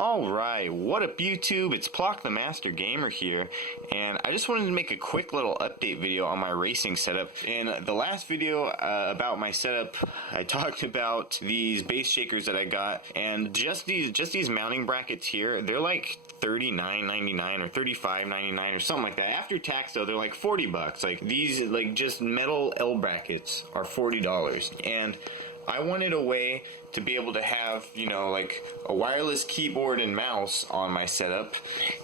Alright, what up YouTube? It's Plock the Master Gamer here, and I just wanted to make a quick little update video on my racing setup. In the last video about my setup, I talked about these base shakers that I got, and just these mounting brackets here, they're like $39.99 or $35.99 or something like that. After tax though, they're like 40 bucks. Like these, like just metal L brackets are $40, and I wanted a way to be able to have, you know, like a wireless keyboard and mouse on my setup,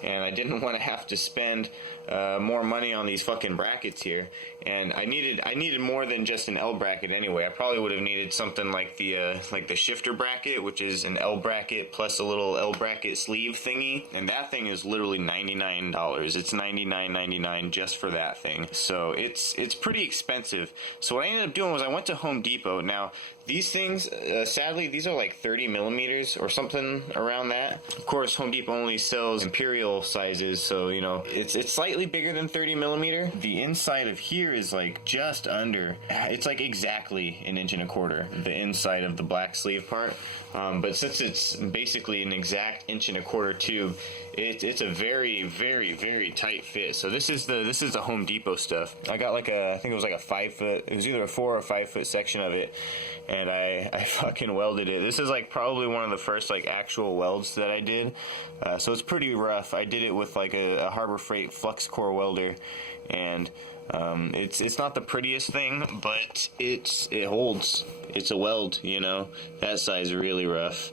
and I didn't want to have to spend more money on these fucking brackets here. And I needed more than just an L bracket anyway. I probably would have needed something like the shifter bracket, which is an L bracket plus a little L bracket sleeve thingy, and that thing is literally $99. It's $99.99 just for that thing. So it's pretty expensive. So what I ended up doing was I went to Home Depot. Now these things, sadly, these are like 30 millimeters or something around that. Of course, Home Depot only sells imperial sizes, so you know it's slightly bigger than 30 millimeter. The inside of here is like just under. It's like exactly an inch and a quarter. The inside of the black sleeve part, but since it's basically an exact inch and a quarter tube, it's a very tight fit. So this is the Home Depot stuff. I got like I think it was like a 5 foot. It was either a 4 or 5 foot section of it, and I fucking welded it. This is like probably one of the first like actual welds that I did, so it's pretty rough. I did it with like a Harbor Freight flux core welder, and it's not the prettiest thing, but it holds. It's a weld, you know. That side's really rough.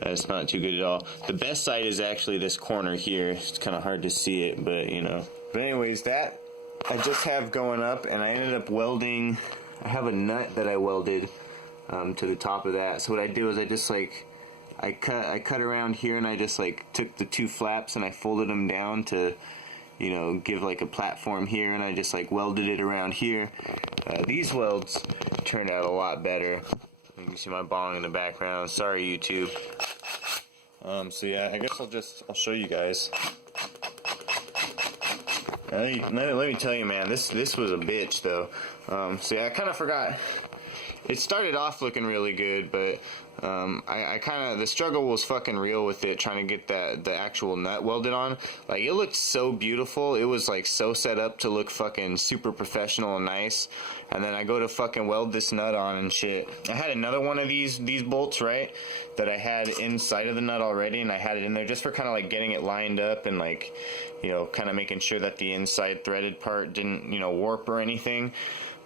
That's not too good at all. The best side is actually this corner here. It's kind of hard to see it, but you know. But anyways, that I just have going up, and I ended up welding. I have a nut that I welded to the top of that. So what I do is I just like I cut around here, and I just like took the two flaps and I folded them down to, you know, give like a platform here, and I just like welded it around here. These welds turned out a lot better. You can see my bong in the background. Sorry, YouTube. So yeah, I guess I'll show you guys. Let me tell you, man, this was a bitch though. So yeah, I kind of forgot. It started off looking really good, but I kind of, the struggle was fucking real with it, trying to get the actual nut welded on. Like, it looked so beautiful. It was like so set up to look fucking super professional and nice. And then I go to fucking weld this nut on and shit. I had another one of these bolts, right, that I had inside of the nut already, and I had it in there just for kind of like getting it lined up and like, you know, kind of making sure that the inside threaded part didn't, you know, warp or anything.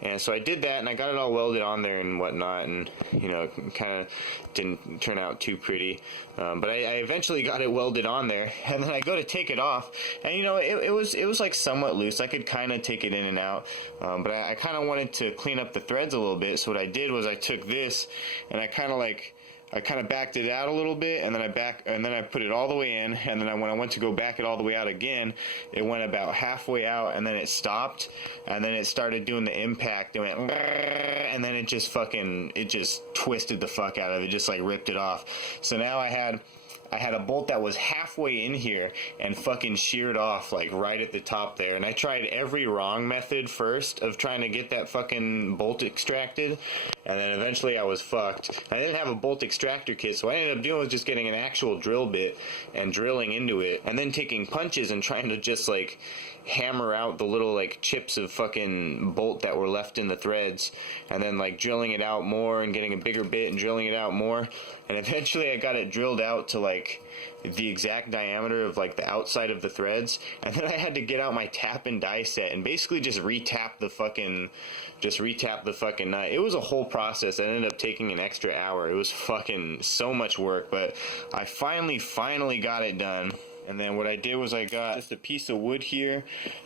And so I did that, and I got it all welded on there and whatnot, and you know, kind of didn't turn out too pretty, but I eventually got it welded on there, and then I go to take it off, and you know, it was like somewhat loose. I could kind of take it in and out, but I kind of wanted to clean up the threads a little bit. So what I did was I took this, and I kind of backed it out a little bit, and then I put it all the way in, and then when I went to go back it all the way out again, it went about halfway out, and then it stopped, and then it started doing the impact. It went, and then it just twisted the fuck out of it, just like ripped it off. So now I had a bolt that was halfway in here and fucking sheared off like right at the top there, and I tried every wrong method first of trying to get that fucking bolt extracted, and then eventually I was fucked. I didn't have a bolt extractor kit, so what I ended up doing was just getting an actual drill bit and drilling into it, and then taking punches and trying to just like hammer out the little like chips of fucking bolt that were left in the threads, and then like drilling it out more and getting a bigger bit and drilling it out more, and eventually I got it drilled out to like the exact diameter of like the outside of the threads, and then I had to get out my tap and die set and basically just retap the fucking nut. It was a whole process that ended up taking an extra hour. It was fucking so much work, but I finally got it done. And then what I did was I got just a piece of wood here,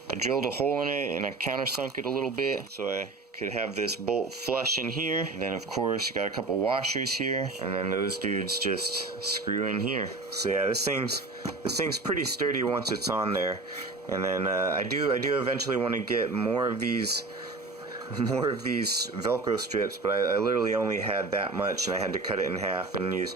I drilled a hole in it, and I countersunk it a little bit so I could have this bolt flush in here. And then of course you got a couple washers here, and then those dudes just screw in here. So yeah, this thing's pretty sturdy once it's on there. And then I do eventually want to get more of these Velcro strips, but I literally only had that much, and I had to cut it in half and use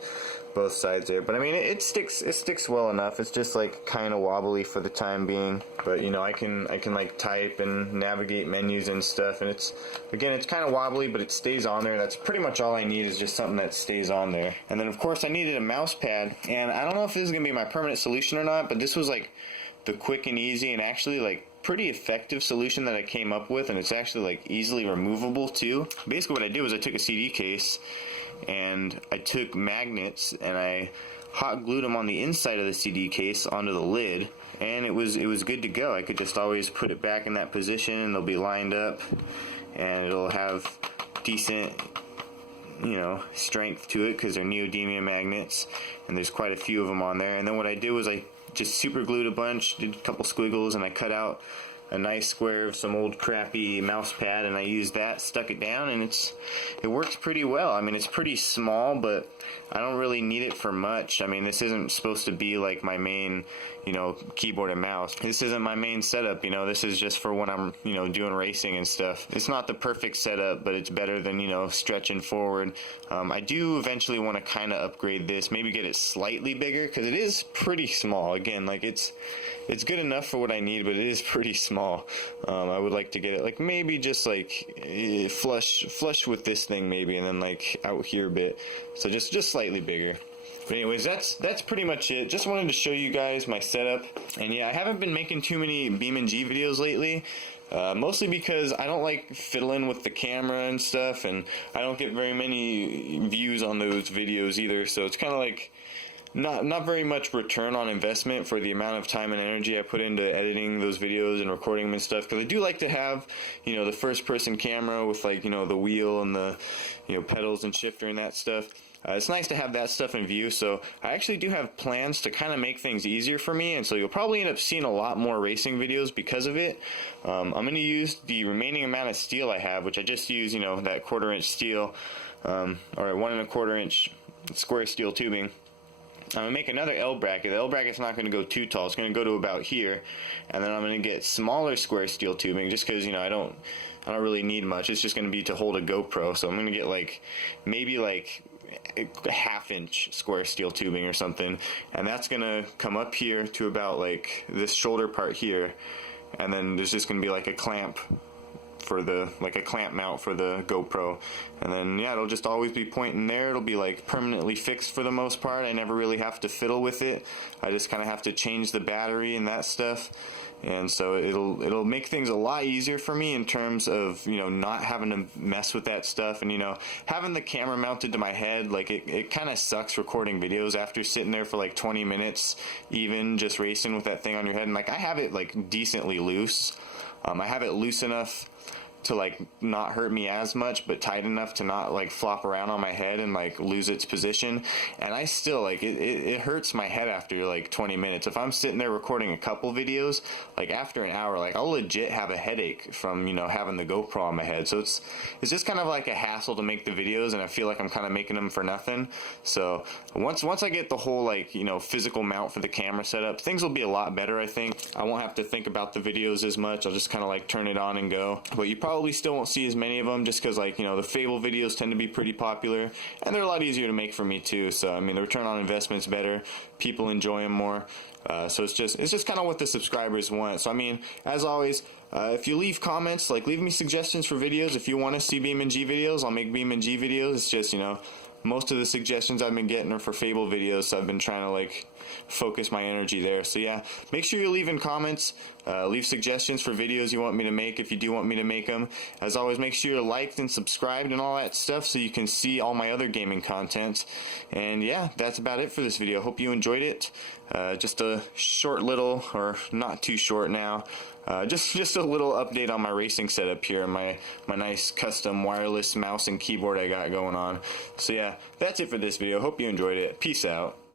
both sides there. But I mean, it sticks well enough. It's just like kind of wobbly for the time being. But you know, I can like type and navigate menus and stuff, and it's kind of wobbly, but it stays on there. That's pretty much all I need, is just something that stays on there. And then of course I needed a mouse pad, and I don't know if this is gonna be my permanent solution or not, but this was like the quick and easy and actually like pretty effective solution that I came up with, and it's actually like easily removable too. Basically what I did was I took a CD case and I took magnets and I hot glued them on the inside of the CD case onto the lid, and it was good to go. I could just always put it back in that position and they'll be lined up, and it'll have decent, you know, strength to it because they're neodymium magnets, and there's quite a few of them on there. And then what I did was I just super glued a bunch, did a couple squiggles, and I cut out a nice square of some old crappy mouse pad, and I used that, stuck it down, and it works pretty well. I mean, it's pretty small, but I don't really need it for much. I mean, this isn't supposed to be like my main, you know, keyboard and mouse. This isn't my main setup, you know. This is just for when I'm, you know, doing racing and stuff. It's not the perfect setup, but it's better than, you know, stretching forward. I do eventually want to kind of upgrade this, maybe get it slightly bigger, because it is pretty small. Again, like it's good enough for what I need, but it is pretty small. I would like to get it like maybe just like flush with this thing maybe, and then like out here a bit. So just slightly bigger. But anyways, that's pretty much it. Just wanted to show you guys my setup. And yeah, I haven't been making too many BeamNG videos lately. Mostly because I don't like fiddling with the camera and stuff, and I don't get very many views on those videos either. So it's kind of like not very much return on investment for the amount of time and energy I put into editing those videos and recording them and stuff, because I do like to have, you know, the first person camera with, like, you know, the wheel and the, you know, pedals and shifter and that stuff. It's nice to have that stuff in view, so I actually do have plans to kind of make things easier for me, and so you'll probably end up seeing a lot more racing videos because of it. I'm going to use the remaining amount of steel I have, which I just use, you know, that 1/4 inch steel, or 1 1/4 inch square steel tubing. I'm going to make another L bracket. The L bracket's not going to go too tall. It's going to go to about here, and then I'm going to get smaller square steel tubing just because, you know, I don't really need much. It's just going to be to hold a GoPro, so I'm going to get like maybe like a 1/2 inch square steel tubing or something, and that's going to come up here to about like this shoulder part here, and then there's just going to be like a clamp for the, like a clamp mount for the GoPro, and then yeah, it'll just always be pointing there. It'll be like permanently fixed for the most part. I never really have to fiddle with it. I just kind of have to change the battery and that stuff, and so it'll make things a lot easier for me in terms of, you know, not having to mess with that stuff. And, you know, having the camera mounted to my head, like it kind of sucks recording videos after sitting there for like 20 minutes even just racing with that thing on your head. And like I have it like decently loose. I have it loose enough to like not hurt me as much, but tight enough to not like flop around on my head and like lose its position. And I still like it hurts my head after like 20 minutes. If I'm sitting there recording a couple videos, like after an hour, like I'll legit have a headache from, you know, having the GoPro on my head. So it's just kind of like a hassle to make the videos, and I feel like I'm kind of making them for nothing. So once I get the whole, like, you know, physical mount for the camera setup, things will be a lot better. I think I won't have to think about the videos as much. I'll just kind of like turn it on and go. But you probably still won't see as many of them just because, like, you know, the Fable videos tend to be pretty popular, and they're a lot easier to make for me too. So I mean, the return on investment's better, people enjoy them more. So it's just kind of what the subscribers want. So I mean, as always, if you leave comments, like leave me suggestions for videos. If you want to see BeamNG videos, I'll make BeamNG videos. It's just, you know, most of the suggestions I've been getting are for Fable videos, so I've been trying to like focus my energy there. So yeah, make sure you're leaving comments, leave suggestions for videos you want me to make if you do want me to make them. As always, make sure you're liked and subscribed and all that stuff so you can see all my other gaming content. And yeah, that's about it for this video. Hope you enjoyed it. Just a short little, or not too short now, just a little update on my racing setup here, my nice custom wireless mouse and keyboard I got going on. So yeah, that's it for this video. Hope you enjoyed it. Peace out.